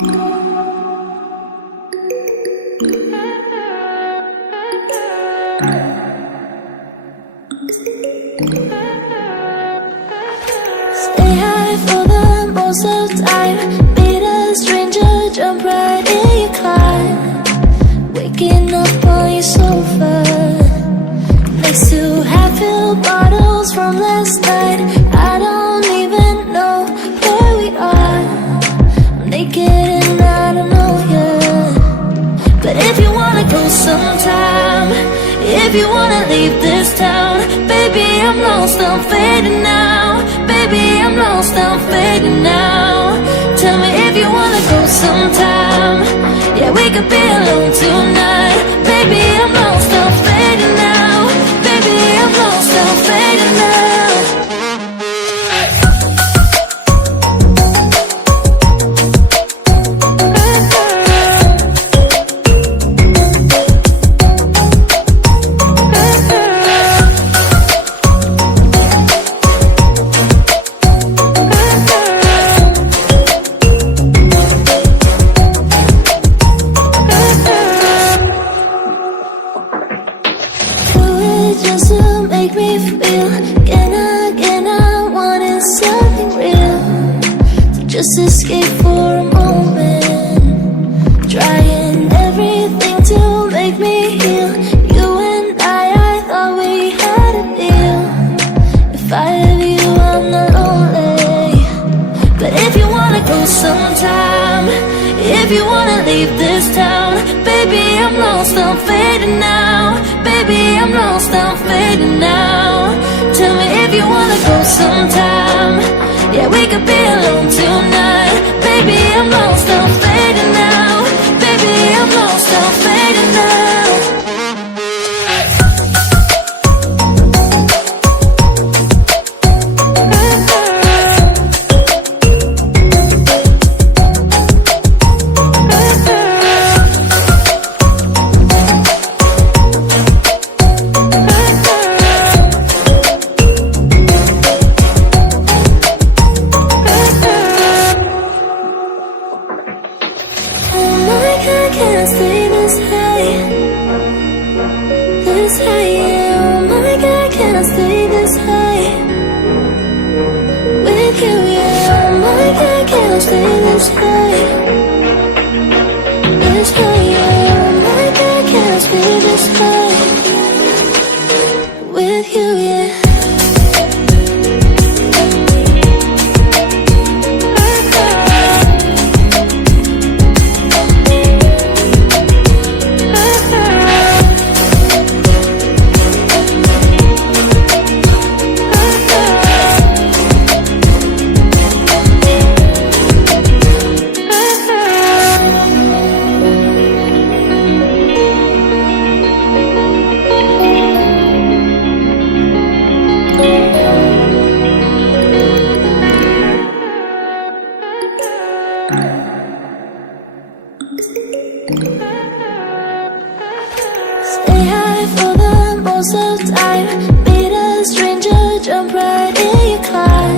Stay high for the most of the time. Meet a stranger, jump right in your car. Waking up on your sofa next to half-filled bottles from last night. I don't even know where we are. I'm naked and I don't know you. But if you wanna go sometime, if you wanna leave this town, baby, I'm lost, I'm fading now. Baby, I'm lost, I'm fading now. Tell me if you wanna go sometime. Yeah, we could be alone tonight. Baby, I'm lost, I'm fading now. Baby, I'm lost, I'm fading now. Just to make me feel again, I wanted something real. So just escape for a moment, trying everything to make me heal. You and I thought we had a deal. If I have you, I'm not lonely. But if you wanna go sometime, if you wanna leave this town, baby, I'm lost, I'm fading now. Baby, I'm lost, I'm fading now. Tell me if you wanna go sometime. Yeah, we could be alone tonight. Baby, I'm lost, I'm fading now. Baby, I'm lost, I'm fading now. I can't stay this high, yeah. Oh my God, can't stay this high with you, yeah. Oh my God, can't stay this high, yeah. Oh my God, can't stay this high with you, yeah. Stay high for the most of the time. Meet a stranger, jump right in your car.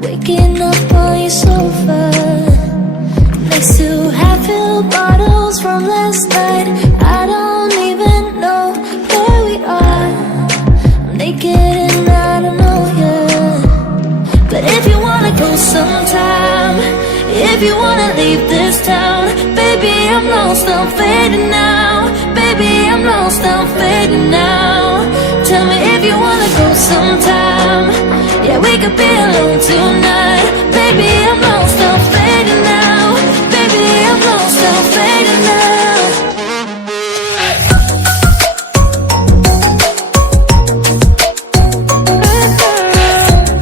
Waking up on your sofa next to half-filled bottles from last night. I don't even know where we are. I'm naked and I don't know you. But if you wanna go sometime, if you wanna leave this town, baby, I'm lost, I'm fading now. Baby, I'm lost, I'm fading now. Tell me if you wanna go sometime. Yeah, we could be alone tonight.